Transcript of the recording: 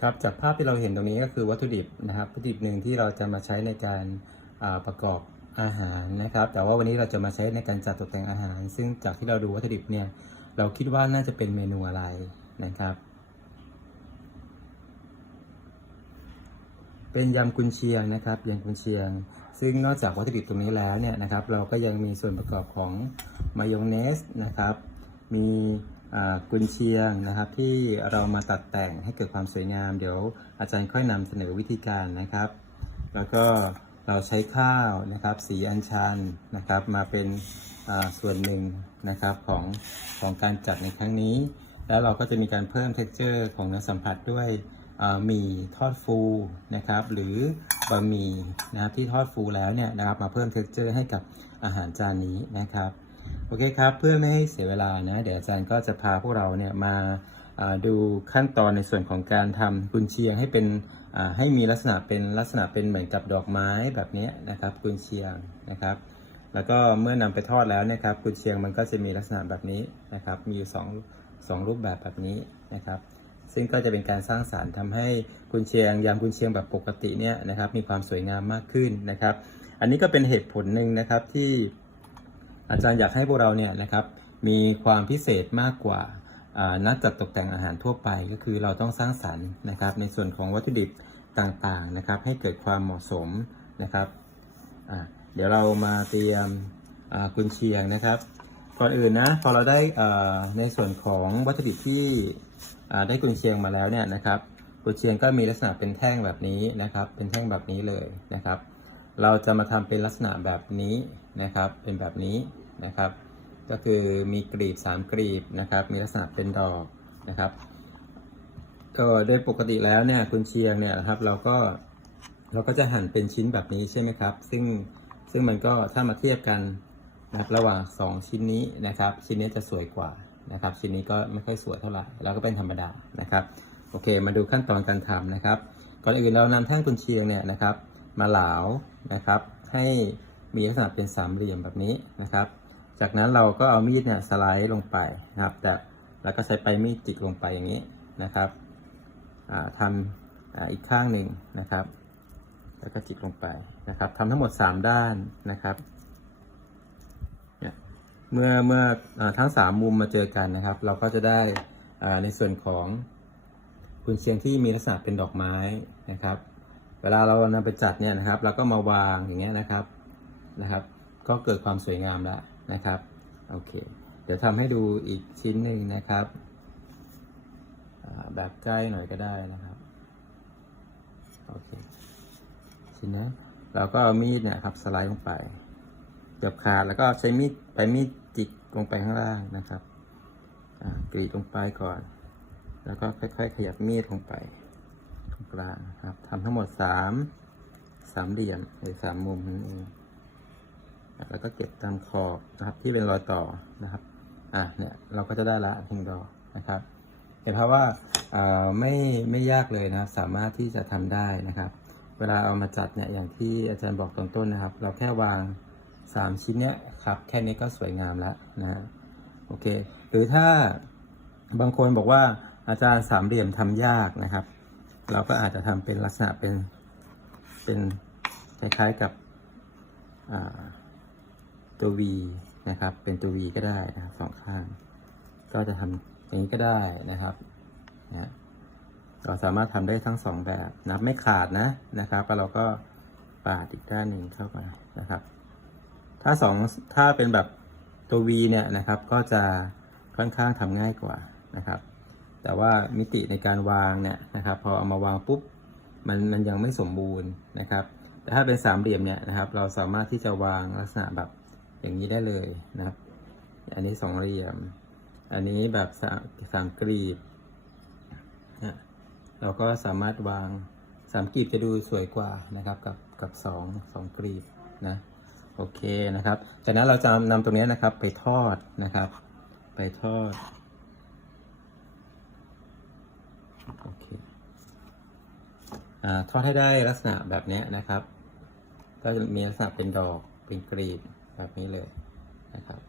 ครับจากภาพที่เราเห็นตรงนี้ก็คือวัตถุดิบนะครับวัตถุดิบหนึ่งที่เราจะมาใช้ในการประกอบอาหารนะครับ แต่ว่าวันนี้เราจะมาใช้ในการจัดตกแต่งอาหาร ซึ่งจากที่เราดูวัตถุดิบเนี่ยเราคิดว่าน่าจะเป็นเมนูอะไรนะครับ เป็นยำกุนเชียงนะครับยำกุนเชียง ซึ่งนอกจากวัตถุดิบตรงนี้แล้วเนี่ยนะครับ เราก็ยังมีส่วนประกอบของมายองเนสนะครับ มี กุนเชียงนะครับที่เรามาตัดแต่งให้เกิดความสวยงาม เดี๋ยวอาจารย์ค่อยนำเสนอวิธีการนะครับ แล้วก็เราใช้ข้าวนะครับสีอัญชันนะครับมาเป็นส่วนหนึ่งนะครับของของการจัดในครั้งนี้ แล้วเราก็จะมีการเพิ่ม t e x t อร์ของเนื้อสัมผัสด้วยหมี่ทอดฟูนะครับหรือบะหมี่นะครับที่ทอดฟูแล้วเนี่ยนะครับมาเพิ่ม t e x t อร์ให้กับอาหารจานนี้นะครับ โอเคครับ เพื่อไม่ให้เสียเวลานะ เดี๋ยวอาจารย์ก็จะพาพวกเราเนี่ยมาดูขั้นตอนในส่วนของการทำกุนเชียงให้เป็นให้มีลักษณะเป็นลักษณะเป็นเหมือนกับดอกไม้แบบนี้นะครับกุนเชียงนะครับ แล้วก็เมื่อนำไปทอดแล้วนะครับกุนเชียงมันก็จะมีลักษณะแบบนี้นะครับ มีอยู่สองสองรูปแบบแบบนี้นะครับ ซึ่งก็จะเป็นการสร้างสารรค์ทำให้กุนเชียงยำกุนเชียงแบบปกติเนี่ยนะครับ มีความสวยงามมากขึ้นนะครับ อันนี้ก็เป็นเหตุผลหนึ่งนะครับที่ อาจารย์อยากให้พวกเราเนี่ยนะครับมีความพิเศษมากกว่านักจัดตกแต่งอาหารทั่วไป ก็คือเราต้องสร้างสรรค์นะครับ ในส่วนของวัตถุดิบต่างๆนะครับ ให้เกิดความเหมาะสมนะครับเดี๋ยวเรามาเตรียมกุนเชียงนะครับก่อนอื่นนะพอเราได้อ่าในส่วนของวัตถุดิบที่ได้กุนเชียงมาแล้วเนี่ยนะครับกุนเชียงก็มีลักษณะเป็นแท่งแบบนี้นะครับ เป็นแท่งแบบนี้เลยนะครับ เราจะมาทำเป็นลักษณะแบบนี้นะครับ เป็นแบบนี้นะครับ ก็คือมีกรีบ 3กรีบนะครับ มีลักษณะเป็นดอกนะครับ ก็โดยปกติแล้วเนี่ยคุณเชียงเนี่ยครับเราก็เราก็จะหั่นเป็นชิ้นแบบนี้ใช่ไหมครับ ซึ่งซึ่งมันก็ถ้ามาเทียบกันนะครับระหว่าง 2 ชิ้นนี้นะครับ ชิ้นนี้จะสวยกว่านะครับ ชิ้นนี้ก็ไม่ค่อยสวยเท่าไหร่แล้วก็เป็นธรรมดานะครับ โอเค มาดูขั้นตอนการทำนะครับ ก่อนอื่นเรานำแท่งกุนเชียงเนี่ยนะครับ มาเหลานะครับ ให้มีลักษณะเป็นสามเหลี่ยมแบบนี้นะครับ จากนั้นเราก็เอามีดเนี่ยสไลด์ลงไปนะครับ แต่แล้วก็ใช้ปลายมีดจิกลงไปอย่างนี้นะครับทำออีกข้างหนึ่งนะครับ แล้วก็จิกลงไปนะครับทำทั้งหมด 3 ด้านนะครับเมื่อเมื่ออทั้ง 3 มุมมาเจอกันนะครับ เราก็จะได้ในส่วนของกุนเชียงที่มีลักษณะเป็นดอกไม้นะครับ เวลาเรานำไปจัดเนี่ยนะครับ เราก็มาวางอย่างเงี้ยนะครับนะครับ ก็เกิดความสวยงามแล้วนะครับโอเค เดี๋ยวทำให้ดูอีกชิ้นหนึ่งนะครับแบบใกล้หน่อยก็ได้นะครับโอเคชิ้นนี้เราก็เอามีดเนี่ยครับสไลด์ลงไปเกือบขาดแล้วก็ใช้มีดไปมีดจิกลงไปข้างล่างนะครับกรีดลงไปก่อน แล้วก็ค่อย ๆ ขยับมีดลงไป กลางครับทำทั้งหมดสามสามเหลี่ยมหรือสามมุมนั่นเองแล้วก็เก็บตามขอบนะครับที่เป็นรอยต่อนะครับ อะเนี่ยเราก็จะได้ละหนึ่งดอกนะครับเห็นเพราะว่าอ่อไม่ไม่ยากเลยนะครับสามารถที่จะทำได้นะครับ เวลาเอามาจัดเนี่ยอย่างที่อาจารย์บอกตอนต้นนะครับ เราแค่วางสามชิ้นเนี้ยครับแค่นี้ก็สวยงามแล้วนะฮะโอเค หรือถ้าบางคนบอกว่าอาจารย์สามเหลี่ยมทำยากนะครับ เราก็อาจจะทำเป็นลักษณะเป็นเป็นคล้ายๆกับตัว V นะครับ เป็นตัว V ก็ได้นะครับสองข้าง ก็จะทำอย่างนี้ก็ได้นะครับนะเราสามารถทำได้ทั้งสองแบบนะไม่ขาดนะนะครับแล้วเราก็ปาดอีกด้านหนึ่งเข้าไปนะครับ ถ้าสองถ้าเป็นแบบตัว V เนี่ยนะครับ ก็จะค่อนข้างทำง่ายกว่านะครับ แต่ว่ามิติในการวางเนี่ยนะครับ พอเอามาวางปุ๊บมันมันยังไม่สมบูรณ์นะครับ แต่ถ้าเป็นสามเหลี่ยมเนี่ยนะครับ เราสามารถที่จะวางลักษณะแบบอย่างนี้ได้เลยนะครับ อันนี้สองเหลี่ยม อันนี้แบบสามสามกรีบนะเราก็สามารถวางสามกรีบจะดูสวยกว่านะครับกับกับสองสองกรีบนะโอเคนะครับจากนั้นเราจะนำตรงนี้นะครับไปทอดนะครับ ไปทอด โอเคอ่าทอดให้ได้ลักษณะแบบนี้นะครับ ก็จะมีลักษณะเป็นดอกเป็นกรีบแบบนี้เลยนะครับ